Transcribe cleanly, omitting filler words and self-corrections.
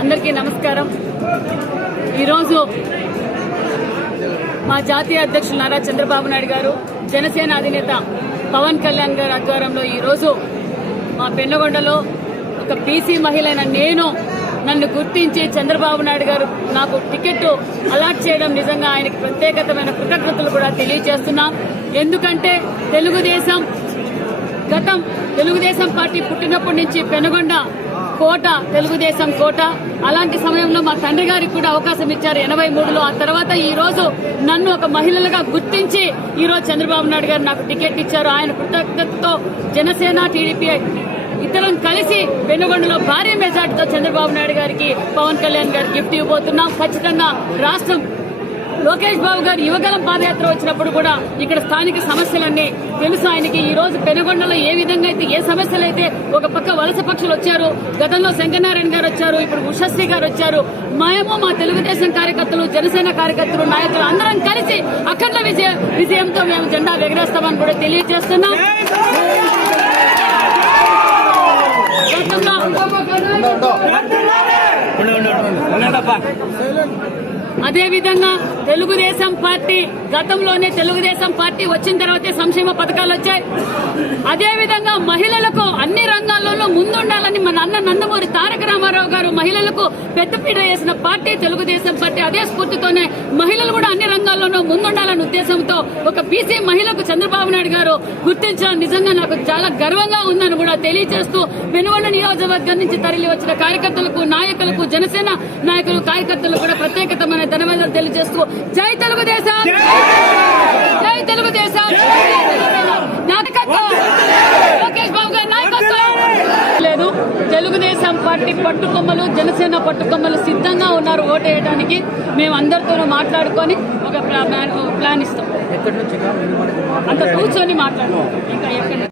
అందరికీ నమస్కారం. ఈరోజు మా జాతీయ అధ్యక్షులు నారా చంద్రబాబు నాయుడు గారు, జనసేన అధినేత పవన్ కళ్యాణ్ గారి ఆధ్వర్యంలో ఈరోజు మా పెన్నగొండలో ఒక బీసీ మహిళైన నన్ను గుర్తించి చంద్రబాబు నాయుడు గారు నాకు టికెట్ అలాట్ చేయడం నిజంగా ఆయనకి ప్రత్యేకమైన కృతజ్ఞతలు కూడా తెలియజేస్తున్నాం. ఎందుకంటే తెలుగుదేశం పార్టీ పుట్టినప్పటి నుంచి పెనుగొండ కోట, తెలుగుదేశం కోట. అలాంటి సమయంలో మా తండ్రి గారికి కూడా అవకాశం ఇచ్చారు 83లో. ఆ తర్వాత ఈ రోజు నన్ను ఒక మహిళలుగా గుర్తించి ఈ రోజు చంద్రబాబు నాయుడు గారు నాకు టికెట్ ఇచ్చారు. ఆయన కృతజ్ఞతతో జనసేన, టీడీపీ ఇద్దరం కలిసి పెనుగొండలో భారీ మెజార్టీతో చంద్రబాబు నాయుడు గారికి, పవన్ కళ్యాణ్ గారికి గిఫ్ట్ ఇవ్వబోతున్నాం. ఖచ్చితంగా రాష్ట్రం లోకేష్ బాబు గారు యువగలం పాదయాత్ర వచ్చినప్పుడు కూడా ఇక్కడ స్థానిక సమస్యలన్నీ తెలుసు ఆయనకి. ఈ రోజు పెనుగొండలో ఏ విధంగా అయితే, ఏ సమస్యలు అయితే, ఒక పక్క వలస పక్షులు వచ్చారు, గతంలో శంకరనారాయణ గారు వచ్చారు, ఇప్పుడు ఉషశ్రీ గారు వచ్చారు. మేము మా తెలుగుదేశం కార్యకర్తలు, జనసేన కార్యకర్తలు, నాయకులు అందరం కలిసి అఖండ విజయంతో మేము జెండా ఎగరేస్తామని కూడా తెలియజేస్తున్నాం. అదేవిధంగా తెలుగుదేశం పార్టీ గతంలోనే తెలుగుదేశం పార్టీ వచ్చిన తర్వాతే సంక్షేమ పథకాలు వచ్చాయి. అదేవిధంగా మహిళలకు అన్ని రంగాల్లోనూ ముందుండాలని మన అన్న నందమూరి తారక రామారావు గారు మహిళలకు పెద్దపీట వేసిన పార్టీ తెలుగుదేశం పార్టీ. అదే స్ఫూర్తితోనే మహిళలు కూడా అన్ని రంగాల్లోనూ ముందుండాలనే ఉద్దేశంతో ఒక బీసీ మహిళకు చంద్రబాబు నాయుడు గారు గుర్తించడం నిజంగా నాకు చాలా గర్వంగా ఉందని కూడా తెలియజేస్తూ, పెనుగొండ నియోజకవర్గం నుంచి తరలి వచ్చిన కార్యకర్తలకు, నాయకులకు, జనసేన నాయకులు, కార్యకర్తలకు కూడా ప్రత్యేకమైన ధన్యవాదాలు తెలియజేస్తూ, జై తెలుగుదేశం, జై తెలుగుదేశం, లోకేష్ బాబు గారి నాయకత్వం. లేదు, తెలుగుదేశం పార్టీ పట్టుకొమ్మలు, జనసేన పట్టుకొమ్మలు సిద్ధంగా ఉన్నారు ఓటేయడానికి. మేము అందరితోనూ మాట్లాడుకొని ఒక ప్లాన్ ఇస్తాం. అంత కూర్చొని మాట్లాడుతాం. ఇంకా ఎక్కడ